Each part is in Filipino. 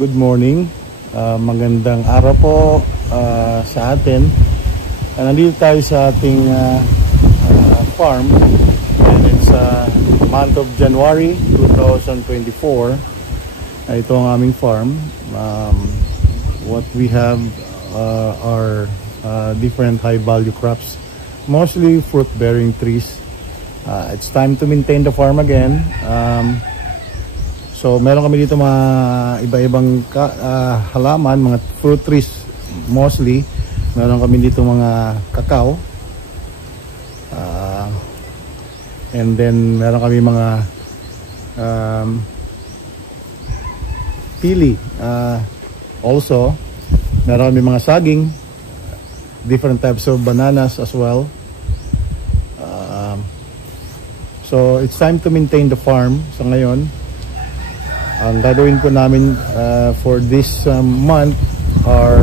Good morning. Magandang araw po sa atin. Nandito tayo sa ating farm, and it's month of January 2024. Ito ang aming farm. What we have are different high value crops, mostly fruit bearing trees. It's time to maintain the farm again. So meron kami dito mga iba-ibang halaman, mga fruit trees mostly. Meron kami dito mga kakao. And then meron kami mga pili. Also, meron kami mga saging, different types of bananas as well. So it's time to maintain the farm. So ngayon, ang gagawin po namin for this month are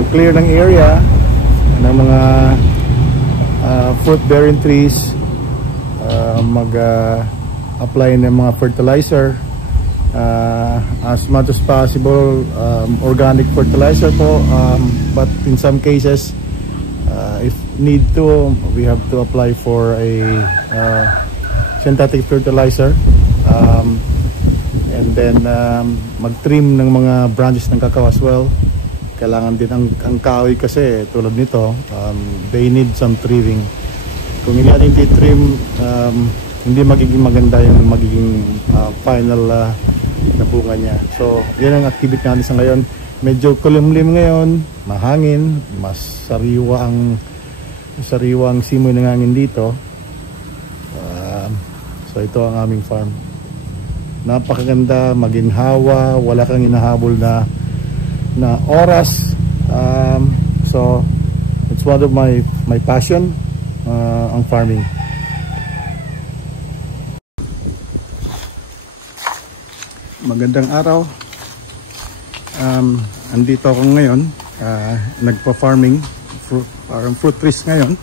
mag-clear ng area ng mga fruit bearing trees, mag-apply ng mga fertilizer, as much as possible organic fertilizer po, but in some cases if need to, we have to apply for a synthetic fertilizer, and then mag-trim ng mga branches ng kakao as well. Kailangan din ang kahoy kasi tulad nito, they need some trimming. Kung hindi natin trim, hindi magiging maganda yung magiging final na bunga niya. So yun ang activity natin sa ngayon. Medyo kulimlim ngayon, mahangin, mas sariwang simoy ng hangin dito. So ito ang aming farm. Napakaganda, maginhawa, wala kang hinahabol na oras. So it's one of my passion, ang farming. Magandang araw. Andito ako ngayon, nagpa-farming fruit trees ngayon.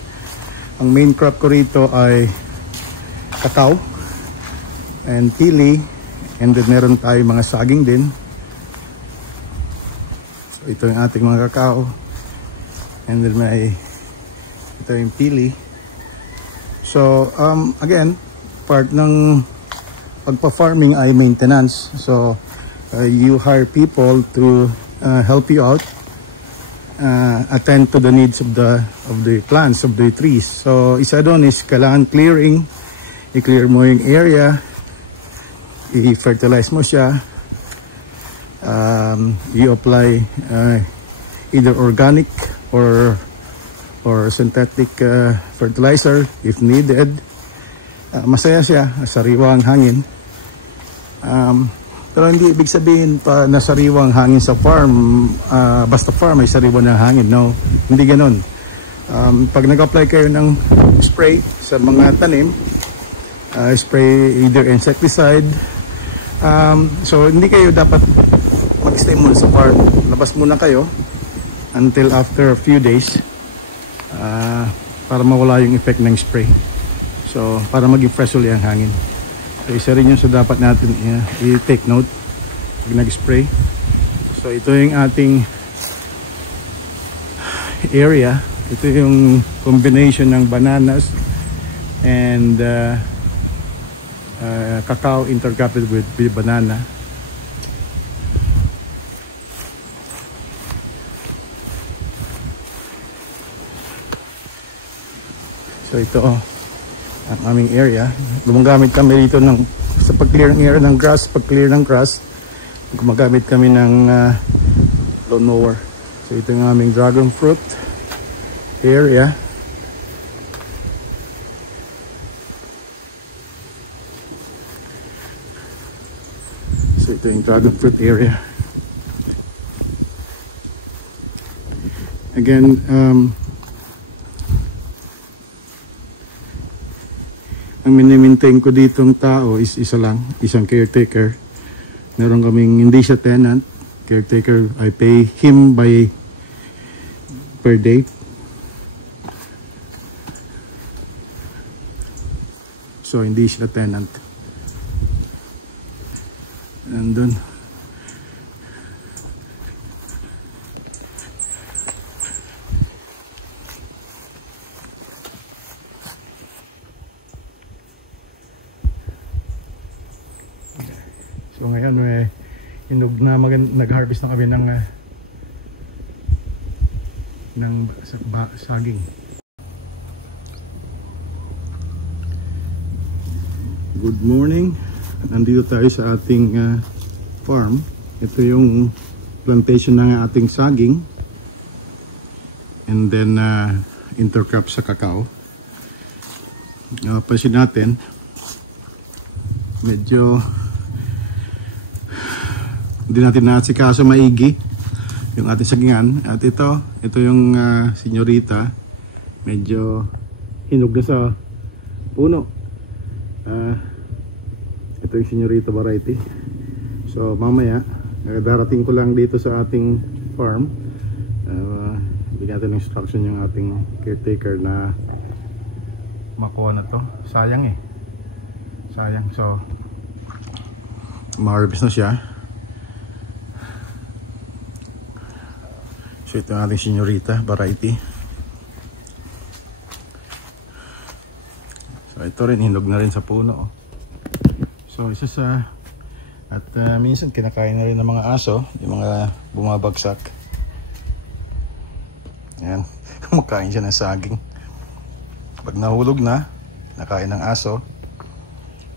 Ang main crop ko rito ay kakao and pili, and then meron tayo mga saging din. So ito yung ating mga kakao, and then ito yung pili. So again, part ng pagpa-farming ay maintenance. So you hire people to help you out, attend to the needs of the plants, of the trees. So isa doon is kailangan clearing. I-clear mo yung area, i-fertilize mo siya, you apply either organic or synthetic fertilizer if needed. Masaya siya, sariwang hangin. Pero hindi ibig sabihin pa na sariwang hangin sa farm, basta farm ay sariwa ng hangin. No, hindi ganun. Pag nag-apply kayo ng spray sa mga tanim, spray either insecticide, so hindi kayo dapat mag-stay muna sa farm. Labas muna kayo until after a few days, para mawala yung effect ng spray. So para maging fresh ulit ang hangin. So isa rin yung dapat natin i-take note pag nag-spray. So ito yung ating area. Ito yung combination ng bananas and cacao intercropped with banana. So ito ang aming area. Gumagamit kami dito sa pag-clear ng area ng grass. Pag-clear ng grass, gumagamit kami ng lawn mower. So ito yung aming dragon fruit area. Ito yung dragon fruit area. Again, ang minimaintain ko ditong tao is isa lang, isang caretaker. Meron kaming, hindi siya tenant, caretaker. I pay him per day. So hindi siya tenant. Nandun. So ngayon may hinog na nag-harvest na kami ng saging. Good morning. Nandito tayo sa ating farm. Ito yung plantation ng ating saging. And then intercrop sa kakao. Pansin natin, medyo hindi natin naasikaso maigi yung ating sagingan. At ito yung senyorita, medyo hinog na sa puno. Ito yung senyorita variety. So mamaya darating ko lang dito sa ating farm. Bigyan natin ng instruction yung ating caretaker na makuha na to. Sayang sayang. So ma-harvest na siya. So ito ang ating senyorita variety. So ito rin, hinog na rin sa puno. So isa sa at minsan kinakain na rin ng mga aso, yung mga bumabagsak. Yan, kumakain siya ng saging. Pag nahulog na, nakain ng aso.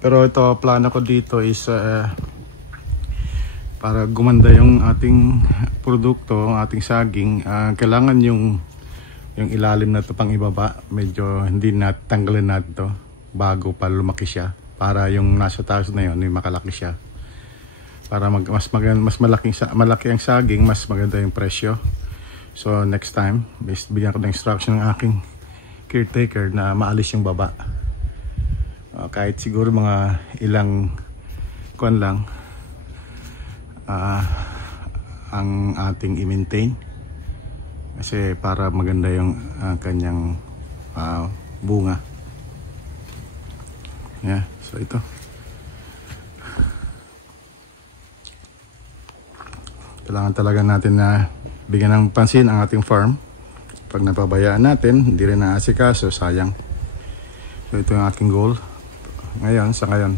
Pero ito, plano ko dito is para gumanda yung ating produkto, ang ating saging, kailangan yung ilalim na to pang ibaba, medyo hindi natanggalin natin to bago pa lumaki siya, para yung nasa taas na yun, makalaki siya, para mas malaki ang saging, mas maganda yung presyo. So next time, bigyan ko ng instruction ng aking caretaker na maalis yung baba, kahit siguro mga ilang kuwan lang ang ating i-maintain, kasi para maganda yung kanyang bunga. Yeah, so ito kailangan talaga natin na bigyan ng pansin ang ating farm. Pag napabayaan natin, hindi rin naasikaso, sayang. So ito yung aking goal ngayon, sa ngayon,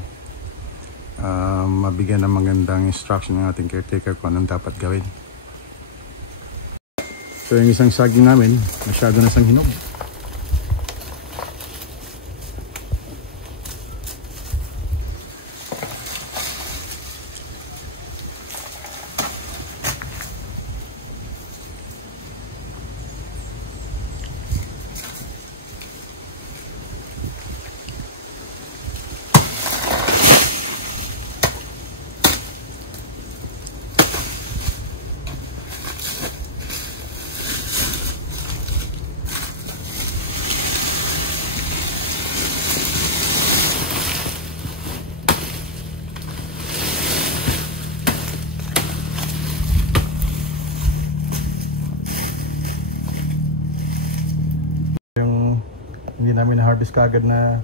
mabigyan ng magandang instruction ng ating caretaker kung anong dapat gawin. So yung isang saging namin, masyado na siyang hinog. Hindi namin na-harvest kagad na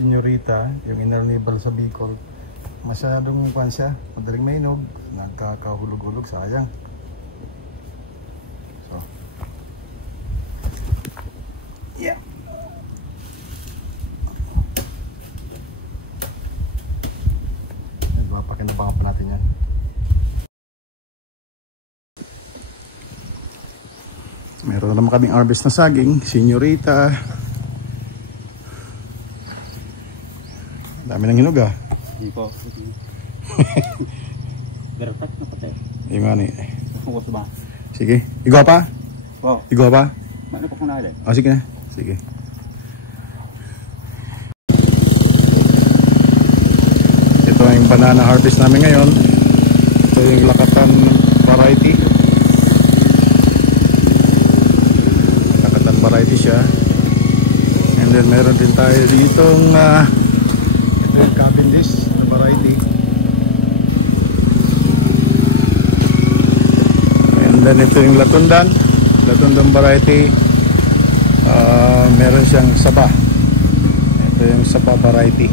senyorita, yung inarnibal sa Bicol. Masyadong kwan siya, madaling mainog, nagkakahulog-hulog, sayang. So yeah, nagpapakinabangan pa natin yan. Meron naman kaming harvest na saging, senyorita. Dami ng hinog Hindi po. Garatak na patay. Yung ano ba? Sige. Igawa pa? Oo. Igawa pa? Ano pa kung nakalay? Sige na. Sige. Ito yung banana harvest namin ngayon. Ito yung lakatan variety. Lakatan variety siya. And then meron din tayo ditong Cavendish na variety. And then ito yung Latundan variety. Meron siyang Saba. Ito yung Saba variety.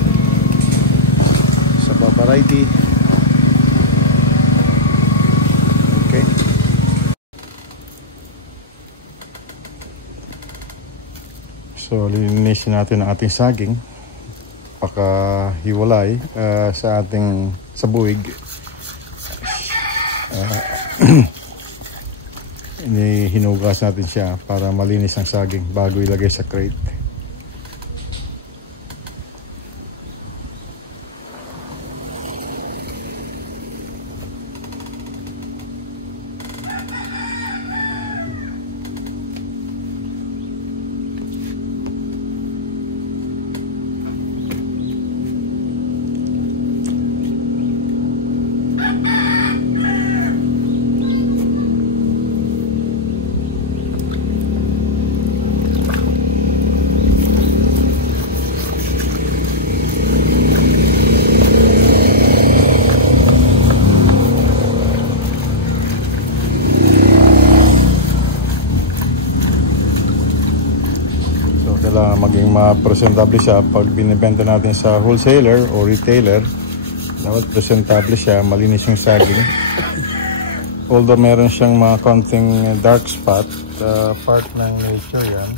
So lilinisin natin ang ating saging, pakahiwalay sa ating sa buwig. Hinugas natin siya para malinis ang saging bago ilagay sa crate. Kailangan maging ma-presentable siya pag binibenta natin sa wholesaler o retailer. Dapat presentable siya, malinis yung saging. Although meron siyang mga konting dark spot, part ng nature yan.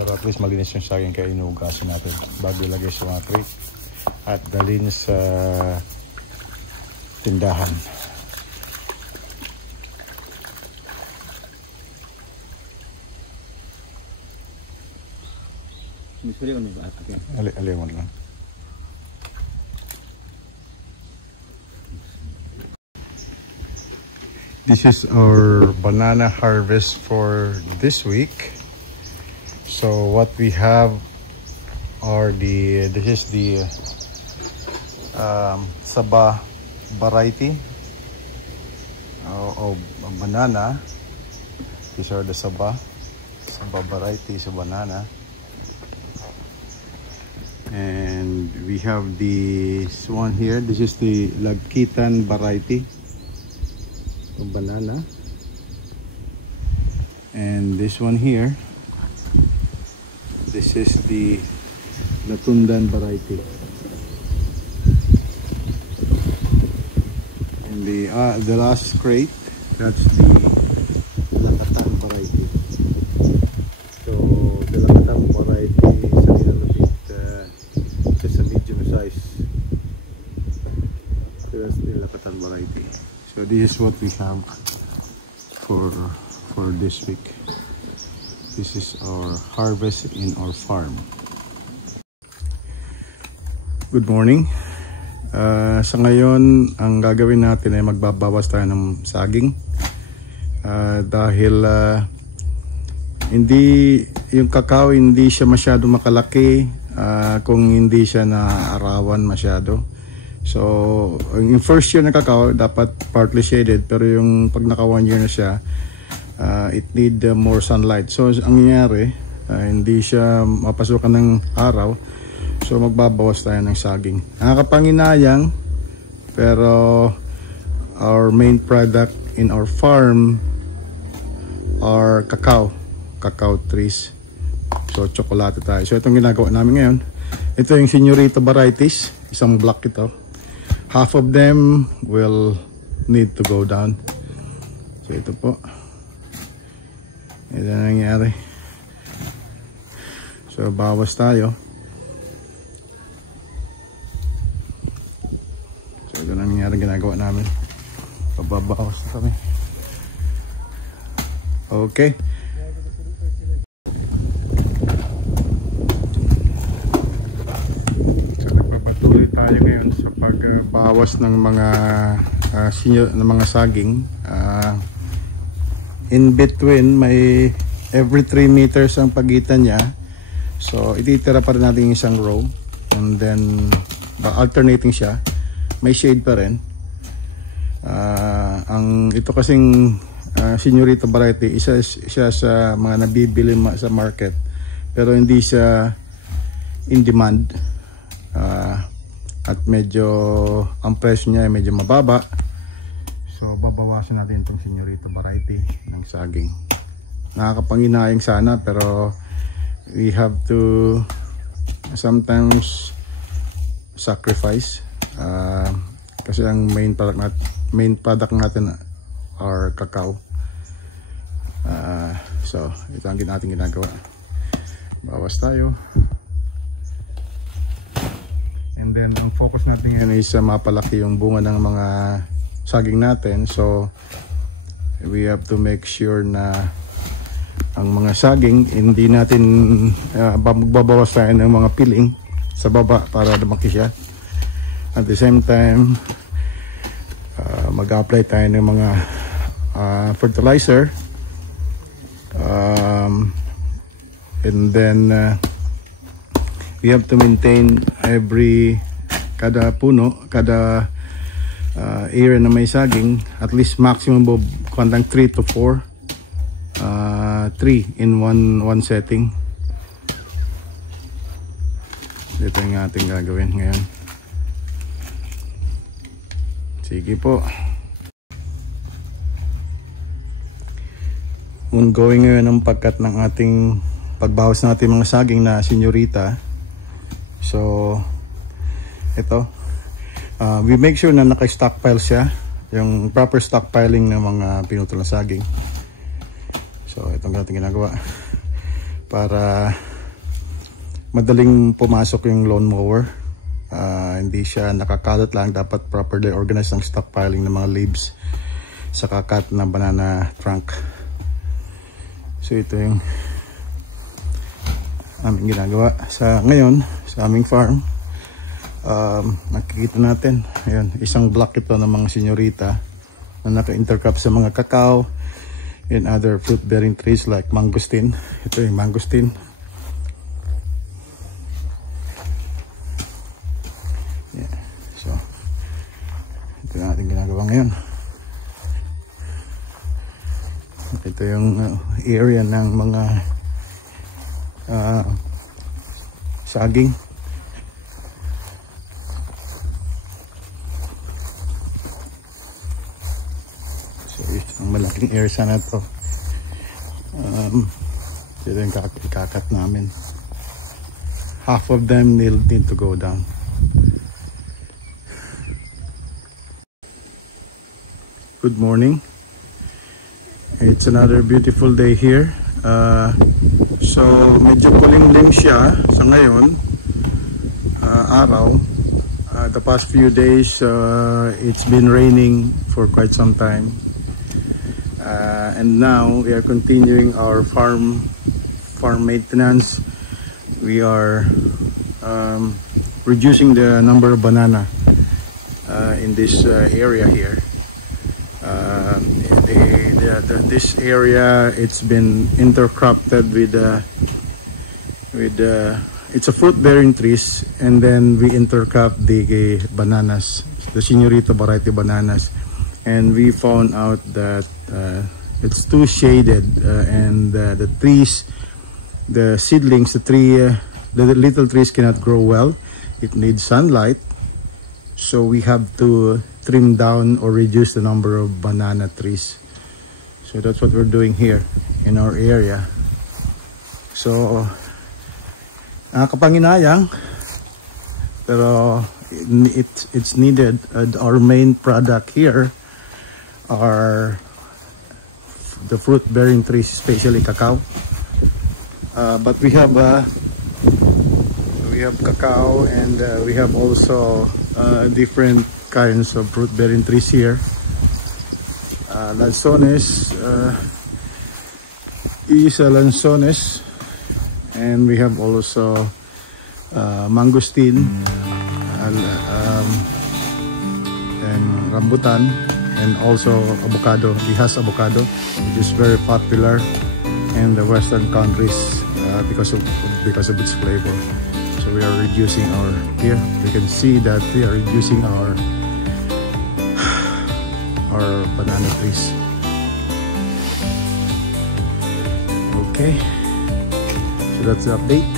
Pero at least malinis yung saging, kaya inugasin natin bago ilagay sa mga crate at dalhin sa tindahan. Aliwan lang. This is our banana harvest for this week. So what we have are this is the Sabah variety of banana. These are the Sabah varieties of banana. And we have this one here. This is the Lagkitan variety of banana. And this one here, this is the Latundan variety. And the last crate, that's the Lakatan variety. So the Lakatan variety is a little bit just a medium size. So that's the Lakatan variety. So this is what we have for this week. This is our harvest in our farm. Good morning. Sa ngayon, ang gagawin natin ay magbabawas tayo ng saging. Dahil yung kakao hindi siya masyado makalaki kung hindi siya naarawan masyado. So, yung first year ng kakao dapat partly shaded, pero yung pag naka 1 year na siya, it need more sunlight. So, ang nangyayari, hindi siya mapasukan ng araw. So, magbabawas tayo ng saging. Nakakapanginayang, pero our main product in our farm are cacao trees. So, tsokolate tayo. So, itong ginagawa namin ngayon. Ito yung Señorita varieties. Isang block ito. Half of them will need to go down. So, ito po. Ito na nangyari. So, bawas tayo. So, ito na nangyari ginagawa namin. Pababawas na kami. Okay. So, nagpapatuloy tayo ngayon sa pagbawas ng mga saging. In between, may every 3 meters ang pagitan niya. So, ititira pa rin natin yung isang row. And then, alternating siya. May shade pa rin. Ito kasing Señorita variety, isa siya sa mga nabibili sa market. Pero hindi siya in demand. At medyo, ang presyo niya ay medyo mababa. So, babawasan natin itong Señorita variety ng saging. Nakakapanginayang sana, pero we have to sometimes sacrifice. Kasi ang main product natin are cacao. So ito ang ating ginagawa. Bawas tayo. And then ang focus natin ngayon is mapalaki yung bunga ng mga saging natin. So we have to make sure na ang mga saging hindi natin magbabawas tayo ng mga piling sa baba para lumaki siya. At the same time mag-apply tayo ng mga fertilizer, and then we have to maintain kada puno, kada area na may saging, at least maximum of 3 to 4 tree in one setting. Ito yung ating gagawin ngayon. Sige po. Ongoing ngayon ang pagkat ng ating pagbawas natin mga saging na senyorita. So ito, we make sure na naka-stockpile siya, yung proper stockpiling ng mga pinutol na saging. So itong ating ginagawa para madaling pumasok yung lawnmower. Hindi siya nakakalat lang, dapat properly organized ang stockpiling ng mga leaves sa kakat na banana trunk. So ito yung aming ginagawa sa ngayon sa aming farm. Nakikita natin, ayun, isang block ito ng mga senyorita na naka-intercrop sa mga cacao and other fruit bearing trees like mangosteen. Ito yung mangosteen. Yeah. So ito yung ating ginagawa ngayon. Ito yung area ng mga saging. So ang malaking area sana ito. Ito yung ikakat namin. Half of them need to go down. Good morning. It's another beautiful day here. So medyo kulimlim siya sa ngayon araw. The past few days it's been raining for quite some time, and now we are continuing our farm maintenance. We are reducing the number of banana in this area here. This area, it's been intercropped with it's a fruit bearing trees, and then we intercrop the bananas, the Señorita variety bananas, and we found out that it's too shaded, and the trees, the seedlings, the little trees cannot grow well. It needs sunlight, so we have to trim down or reduce the number of banana trees. So that's what we're doing here in our area. So nakapanginayang, pero it's needed. Our main product here are the fruit bearing trees, especially cacao. But we have cacao, and we have also different kinds of fruit bearing trees here. Lanzones, lanzones, and we have also mangosteen, and rambutan, and also avocado. It has avocado, which is very popular in the Western countries because of its flavor. So we are reducing here you can see that we are reducing our banana trees. Okay, so that's the update.